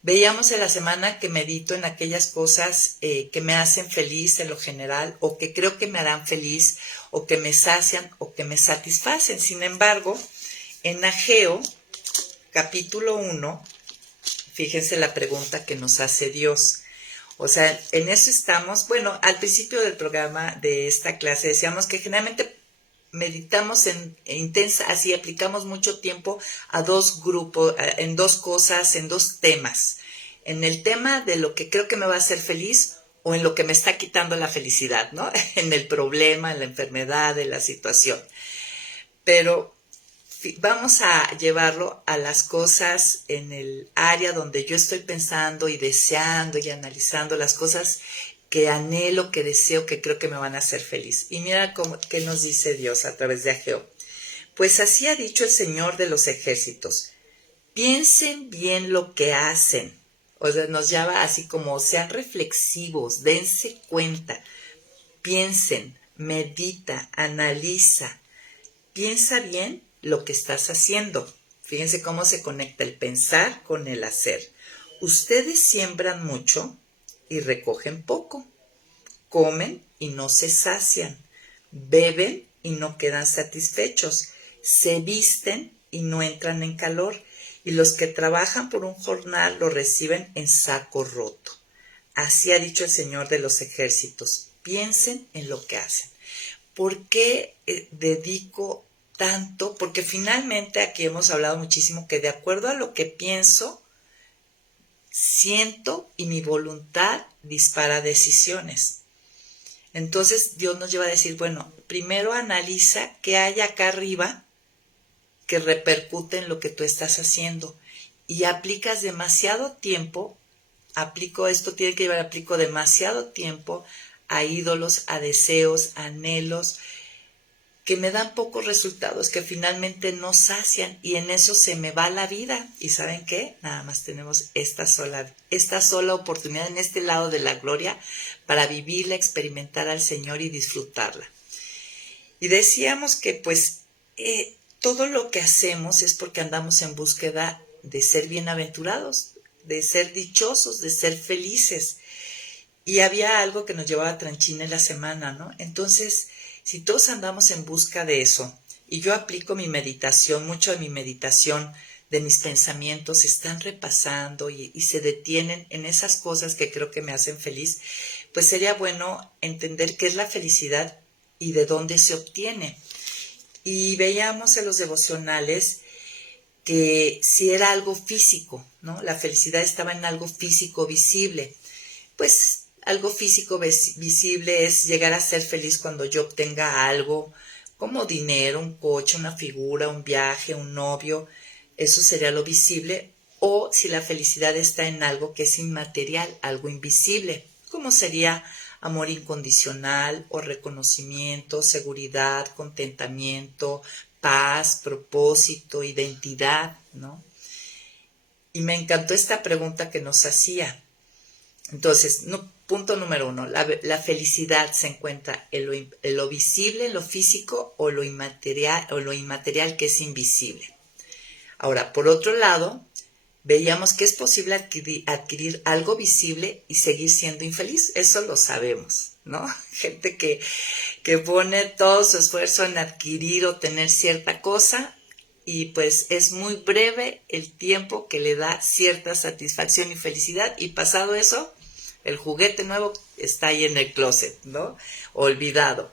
Veíamos en la semana que medito en aquellas cosas que me hacen feliz en lo general, o que creo que me harán feliz, o que me sacian, o que me satisfacen. Sin embargo, en Ageo, capítulo 1, fíjense la pregunta que nos hace Dios. O sea, en eso estamos. Bueno, al principio del programa de esta clase decíamos que generalmente meditamos así aplicamos mucho tiempo a dos grupos, en dos cosas, en dos temas. En el tema de lo que creo que me va a hacer feliz o en lo que me está quitando la felicidad, ¿no? En el problema, en la enfermedad, en la situación. Pero vamos a llevarlo a las cosas en el área donde yo estoy pensando y deseando y analizando las cosas que anhelo, que deseo, que creo que me van a hacer feliz. Y mira qué nos dice Dios a través de Ageo. Pues así ha dicho el Señor de los ejércitos. Piensen bien lo que hacen. O sea, nos llama así como sean reflexivos, dense cuenta, piensen, medita, analiza, piensa bien lo que estás haciendo. Fíjense cómo se conecta el pensar con el hacer. Ustedes siembran mucho y recogen poco. Comen y no se sacian. Beben y no quedan satisfechos, se visten y no entran en calor, y los que trabajan por un jornal lo reciben en saco roto. Así ha dicho el Señor de los ejércitos. Piensen en lo que hacen. ¿Por qué dedico tanto? Porque finalmente aquí hemos hablado muchísimo que de acuerdo a lo que pienso, siento y mi voluntad dispara decisiones. Entonces Dios nos lleva a decir, bueno, primero analiza qué hay acá arriba que repercute en lo que tú estás haciendo y aplicas demasiado tiempo, aplico demasiado tiempo a ídolos, a deseos, a anhelos, que me dan pocos resultados, que finalmente no sacian y en eso se me va la vida. ¿Y saben qué? Nada más tenemos esta sola oportunidad en este lado de la gloria para vivirla, experimentar al Señor y disfrutarla. Y decíamos que pues todo lo que hacemos es porque andamos en búsqueda de ser bienaventurados, de ser dichosos, de ser felices. Y había algo que nos llevaba a Tranchina en la semana, ¿no? Entonces, si todos andamos en busca de eso, y yo aplico mi meditación, mucho de mi meditación, de mis pensamientos, están repasando y se detienen en esas cosas que creo que me hacen feliz, pues sería bueno entender qué es la felicidad y de dónde se obtiene. Y veíamos en los devocionales que si era algo físico, ¿no? La felicidad estaba en algo físico visible. Pues algo físico visible es llegar a ser feliz cuando yo obtenga algo como dinero, un coche, una figura, un viaje, un novio. Eso sería lo visible. O si la felicidad está en algo que es inmaterial, algo invisible, como sería amor incondicional o reconocimiento, seguridad, contentamiento, paz, propósito, identidad, ¿no? Y me encantó esta pregunta que nos hacía. Entonces, punto número 1, la felicidad se encuentra en lo visible, en lo físico o lo inmaterial que es invisible. Ahora, por otro lado, veíamos que es posible adquirir algo visible y seguir siendo infeliz. Eso lo sabemos, ¿no? Gente que pone todo su esfuerzo en adquirir o tener cierta cosa y pues es muy breve el tiempo que le da cierta satisfacción y felicidad y pasado eso, el juguete nuevo está ahí en el closet, ¿no? Olvidado.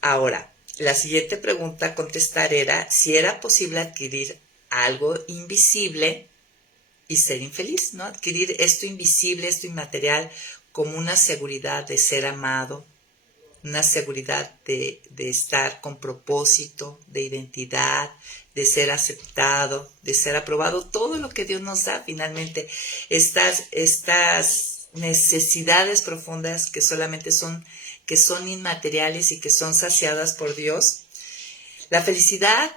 Ahora, la siguiente pregunta a contestar era si era posible adquirir algo invisible y ser infeliz, ¿no? Adquirir esto invisible, esto inmaterial, como una seguridad de ser amado, una seguridad de estar con propósito, de identidad, de ser aceptado, de ser aprobado, todo lo que Dios nos da finalmente, estas necesidades profundas que solamente que son inmateriales y que son saciadas por Dios. La felicidad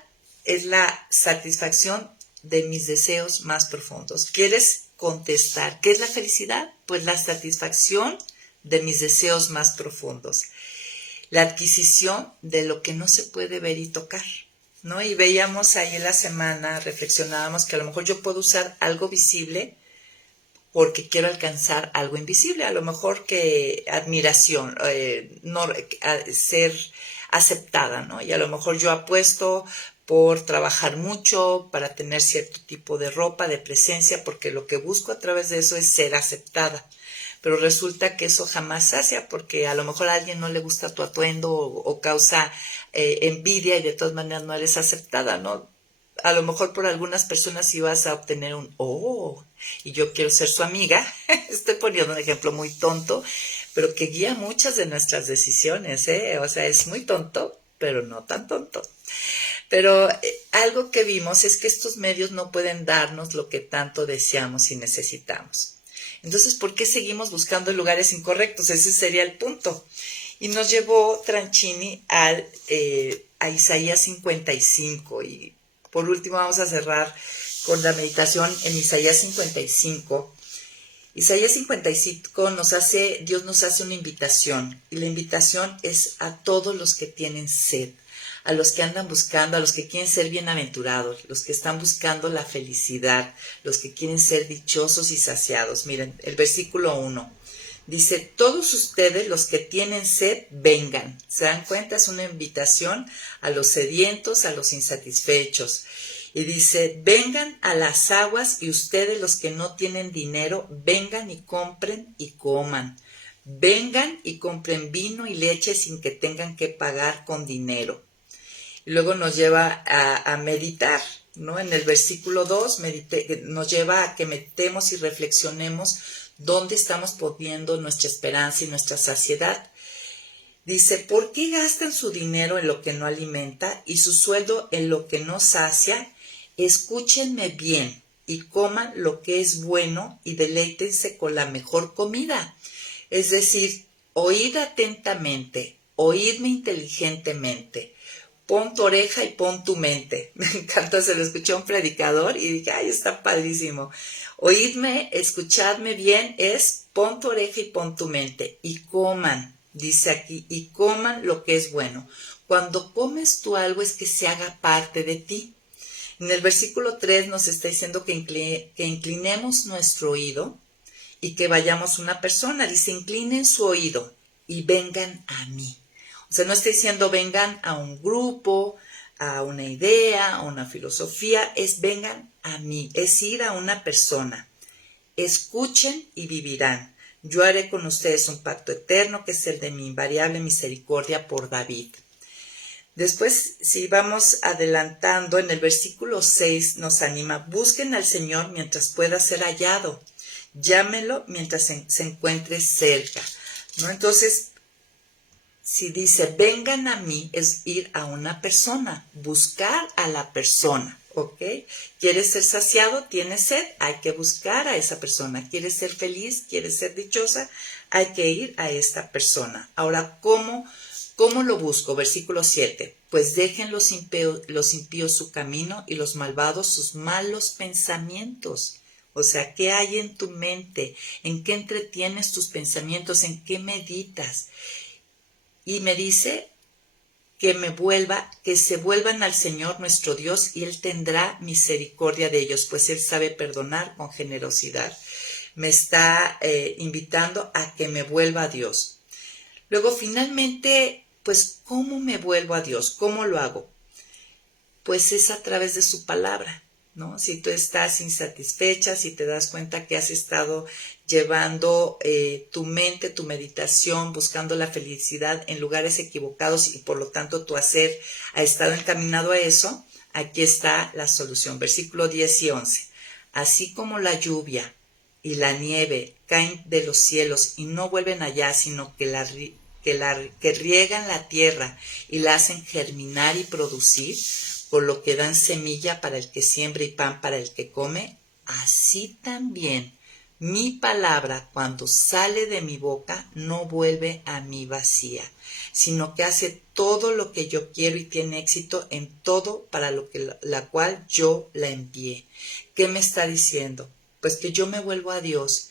es la satisfacción de mis deseos más profundos. ¿Quieres contestar qué es la felicidad? Pues la satisfacción de mis deseos más profundos. La adquisición de lo que no se puede ver y tocar, ¿no? Y veíamos ahí en la semana, reflexionábamos que a lo mejor yo puedo usar algo visible porque quiero alcanzar algo invisible, a lo mejor que admiración, ser aceptada, ¿no? Y a lo mejor yo apuesto por trabajar mucho, para tener cierto tipo de ropa, de presencia, porque lo que busco a través de eso es ser aceptada. Pero resulta que eso jamás sacia, porque a lo mejor a alguien no le gusta tu atuendo o causa envidia y de todas maneras no eres aceptada, ¿no? A lo mejor por algunas personas sí vas a obtener y yo quiero ser su amiga. Estoy poniendo un ejemplo muy tonto, pero que guía muchas de nuestras decisiones, ¿eh? O sea, es muy tonto, pero no tan tonto. Pero algo que vimos es que estos medios no pueden darnos lo que tanto deseamos y necesitamos. Entonces, ¿por qué seguimos buscando en lugares incorrectos? Ese sería el punto. Y nos llevó Tranchini a Isaías 55. Y por último vamos a cerrar con la meditación en Isaías 55. Isaías 55 Dios nos hace una invitación. Y la invitación es a todos los que tienen sed, a los que andan buscando, a los que quieren ser bienaventurados, los que están buscando la felicidad, los que quieren ser dichosos y saciados. Miren, el versículo 1 Dice, todos ustedes los que tienen sed, vengan. ¿Se dan cuenta? Es una invitación a los sedientos, a los insatisfechos. Y dice, vengan a las aguas y ustedes los que no tienen dinero, vengan y compren y coman. Vengan y compren vino y leche sin que tengan que pagar con dinero. Y luego nos lleva a meditar, ¿no? En el versículo 2 nos lleva a que meditemos y reflexionemos dónde estamos poniendo nuestra esperanza y nuestra saciedad. Dice, ¿por qué gastan su dinero en lo que no alimenta y su sueldo en lo que no sacia? Escúchenme bien y coman lo que es bueno y deleítense con la mejor comida. Es decir, oíd atentamente, oídme inteligentemente. Pon tu oreja y pon tu mente. Me encanta, se lo escuché a un predicador y dije, ay, está padrísimo. Oídme, escuchadme bien, es pon tu oreja y pon tu mente. Y coman, dice aquí, y coman lo que es bueno. Cuando comes tú algo es que se haga parte de ti. En el versículo 3 nos está diciendo que inclinemos nuestro oído y que vayamos a una persona. Dice, inclinen su oído y vengan a mí. O sea, no está diciendo vengan a un grupo, a una idea, a una filosofía, es vengan a mí, es ir a una persona. Escuchen y vivirán. Yo haré con ustedes un pacto eterno que es el de mi invariable misericordia por David. Después, si vamos adelantando, en el versículo 6 nos anima, busquen al Señor mientras pueda ser hallado, llámelo mientras se encuentre cerca, ¿no? Entonces, si dice, vengan a mí, es ir a una persona, buscar a la persona, ¿ok? ¿Quieres ser saciado? ¿Tienes sed? Hay que buscar a esa persona. ¿Quieres ser feliz? ¿Quieres ser dichosa? Hay que ir a esta persona. Ahora, ¿cómo lo busco? Versículo 7. Pues dejen los impíos su camino y los malvados sus malos pensamientos. O sea, ¿qué hay en tu mente? ¿En qué entretienes tus pensamientos? ¿En qué meditas? Y me dice que se vuelvan al Señor nuestro Dios y Él tendrá misericordia de ellos, pues Él sabe perdonar con generosidad. Me está invitando a que me vuelva a Dios. Luego, finalmente, pues, ¿cómo me vuelvo a Dios? ¿Cómo lo hago? Pues es a través de su palabra, ¿no? Si tú estás insatisfecha, si te das cuenta que has estado llevando tu mente, tu meditación, buscando la felicidad en lugares equivocados y por lo tanto tu hacer ha estado encaminado a eso, aquí está la solución. Versículo 10 y 11. Así como la lluvia y la nieve caen de los cielos y no vuelven allá, sino que riegan la tierra y la hacen germinar y producir, por lo que dan semilla para el que siembra y pan para el que come, así también mi palabra cuando sale de mi boca no vuelve a mí vacía, sino que hace todo lo que yo quiero y tiene éxito en todo para lo que la cual yo la envié. ¿Qué me está diciendo? Pues que yo me vuelvo a Dios,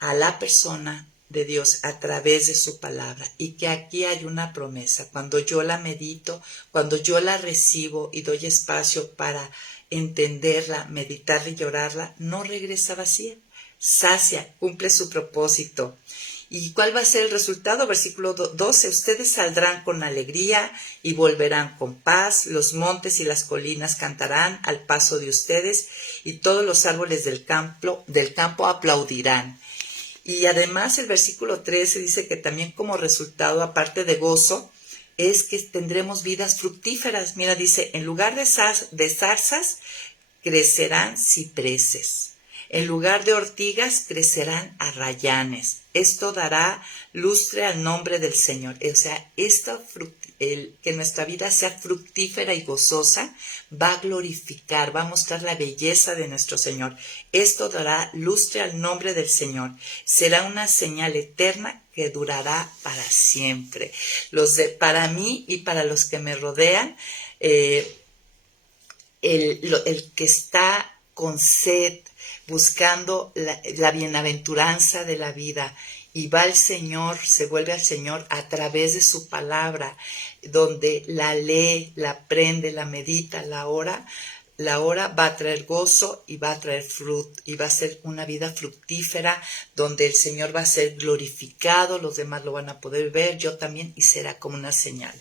a la persona de Dios a través de su palabra, y que aquí hay una promesa. Cuando yo la medito, cuando yo la recibo y doy espacio para entenderla, meditarla y llorarla, no regresa vacía, sacia, cumple su propósito. ¿Y cuál va a ser el resultado? Versículo 12, ustedes saldrán con alegría y volverán con paz, los montes y las colinas cantarán al paso de ustedes y todos los árboles del campo aplaudirán. Y además el versículo 13 dice que también como resultado, aparte de gozo, es que tendremos vidas fructíferas. Mira, dice, en lugar de zarzas, crecerán cipreses. En lugar de ortigas, crecerán arrayanes. Esto dará lustre al nombre del Señor. O sea, que nuestra vida sea fructífera y gozosa va a glorificar, va a mostrar la belleza de nuestro Señor. Esto dará lustre al nombre del Señor. Será una señal eterna que durará para siempre. Para mí y para los que me rodean, el que está con sed, buscando la bienaventuranza de la vida, y va al Señor, se vuelve al Señor a través de su palabra, donde la lee, la aprende, la medita, la ora, la hora va a traer gozo y va a traer fruto y va a ser una vida fructífera donde el Señor va a ser glorificado, los demás lo van a poder ver, yo también, y será como una señal.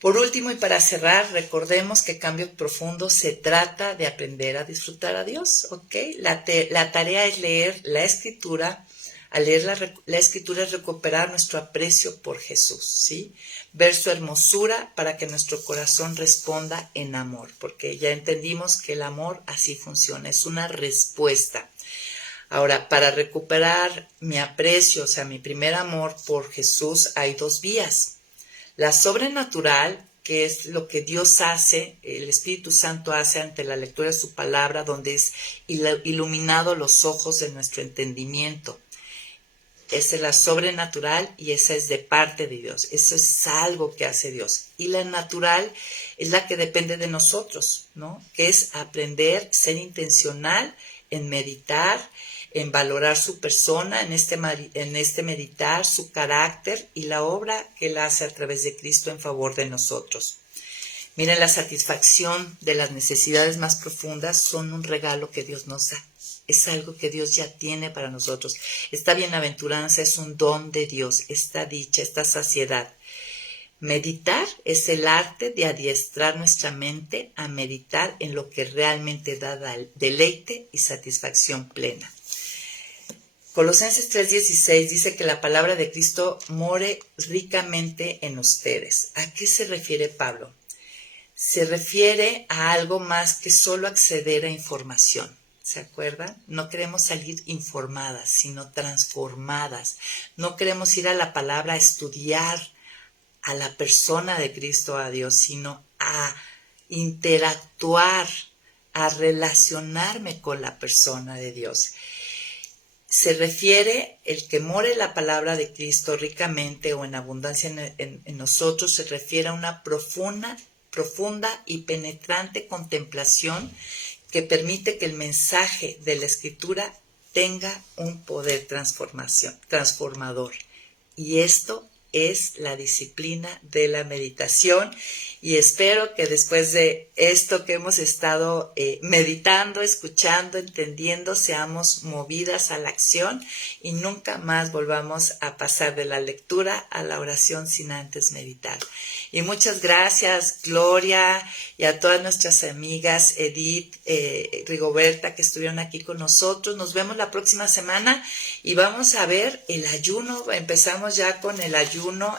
Por último y para cerrar, recordemos que Cambio Profundo se trata de aprender a disfrutar a Dios, ¿ok? La tarea es leer la Escritura. Al leer la Escritura es recuperar nuestro aprecio por Jesús, ¿sí? Ver su hermosura para que nuestro corazón responda en amor, porque ya entendimos que el amor así funciona, es una respuesta. Ahora, para recuperar mi aprecio, o sea, mi primer amor por Jesús, hay dos vías. La sobrenatural, que es lo que Dios hace, el Espíritu Santo hace ante la lectura de su palabra, donde es iluminado los ojos de nuestro entendimiento. Esa es la sobrenatural y esa es de parte de Dios. Eso es algo que hace Dios. Y la natural es la que depende de nosotros, ¿no? Que es aprender, ser intencional en meditar, en valorar su persona, en este meditar, su carácter y la obra que Él hace a través de Cristo en favor de nosotros. Miren, la satisfacción de las necesidades más profundas son un regalo que Dios nos da. Es algo que Dios ya tiene para nosotros. Esta bienaventuranza es un don de Dios, esta dicha, esta saciedad. Meditar es el arte de adiestrar nuestra mente a meditar en lo que realmente da deleite y satisfacción plena. Colosenses 3:16 dice que la palabra de Cristo more ricamente en ustedes. ¿A qué se refiere Pablo? Se refiere a algo más que solo acceder a información. ¿Se acuerdan? No queremos salir informadas, sino transformadas. No queremos ir a la palabra a estudiar a la persona de Cristo, a Dios, sino a interactuar, a relacionarme con la persona de Dios. Se refiere, el que more la palabra de Cristo ricamente o en abundancia en nosotros, se refiere a una profunda y penetrante contemplación que permite que el mensaje de la Escritura tenga un poder transformador. Y esto es la disciplina de la meditación. Y espero que después de esto que hemos estado meditando, escuchando, entendiendo, seamos movidas a la acción y nunca más volvamos a pasar de la lectura a la oración sin antes meditar. Y muchas gracias, Gloria, y a todas nuestras amigas, Edith, Rigoberta, que estuvieron aquí con nosotros. Nos vemos la próxima semana y vamos a ver el ayuno. Empezamos ya con el ayuno.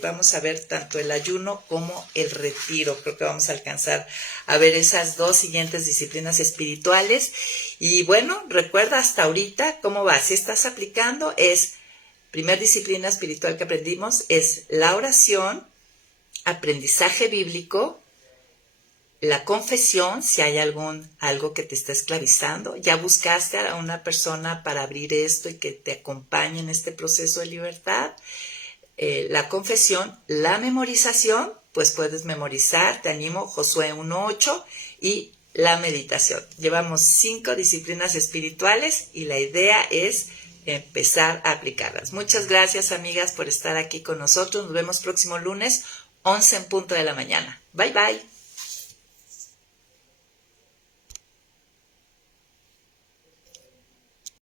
Vamos a ver tanto el ayuno como el retiro. Creo que vamos a alcanzar a ver esas dos siguientes disciplinas espirituales. Y bueno, recuerda hasta ahorita cómo va. Si estás aplicando, primer disciplina espiritual que aprendimos es la oración, aprendizaje bíblico, la confesión, si hay algo que te está esclavizando. Ya buscaste a una persona para abrir esto y que te acompañe en este proceso de libertad. La confesión, la memorización, pues puedes memorizar, te animo, Josué 1:8, y la meditación. Llevamos 5 disciplinas espirituales y la idea es empezar a aplicarlas. Muchas gracias, amigas, por estar aquí con nosotros. Nos vemos próximo lunes, 11 en punto de la mañana. Bye, bye.